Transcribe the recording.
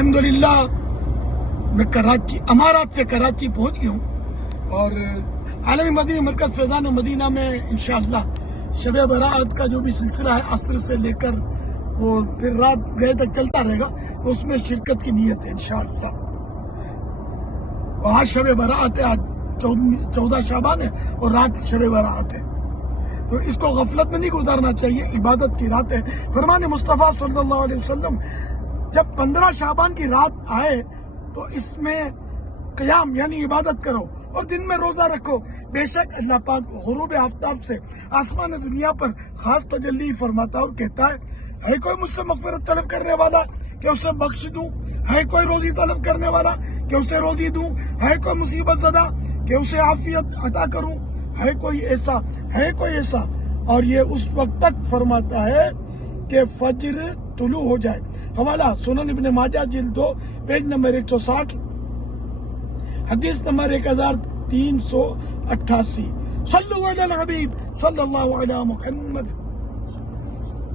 الحمدللہ میں کراچی امارات سے کراچی پہنچ گیا ہوں، اور عالمی مدنی مرکز فیضان مدینہ میں انشاءاللہ شب برات کا جو بھی سلسلہ ہے عصر سے لے کر وہ پھر رات گئے تک چلتا رہے گا، اس میں شرکت کی نیت ہے انشاءاللہ۔ آج شب برات ہے، آج 14 شعبان ہے اور رات شب برات ہے، تو اس کو غفلت میں نہیں گزارنا چاہیے، عبادت کی رات ہے۔ فرمان مصطفیٰ صلی اللہ علیہ وسلم جب 15 شعبان کی رات آئے تو اس میں قیام یعنی عبادت کرو اور دن میں روزہ رکھو، بے شک اللہ پاک غروب آفتاب سے آسمان دنیا پر خاص تجلی فرماتا اور کہتا ہے کوئی مجھ سے مغفرت طلب کرنے والا کہ اسے بخش دوں، ہے کوئی روزی طلب کرنے والا کہ اسے روزی دوں، ہے کوئی مصیبت زدہ کہ اسے عافیت عطا کروں، ہے کوئی ایسا، اور یہ اس وقت تک فرماتا ہے کہ فجر طلوع ہو جائے۔ حوالہ سنن ابن ماجہ جلد 2 پیج نمبر 160، حدیث نمبر 1388۔ صلو علی الحبیب صلی اللہ علی محمد۔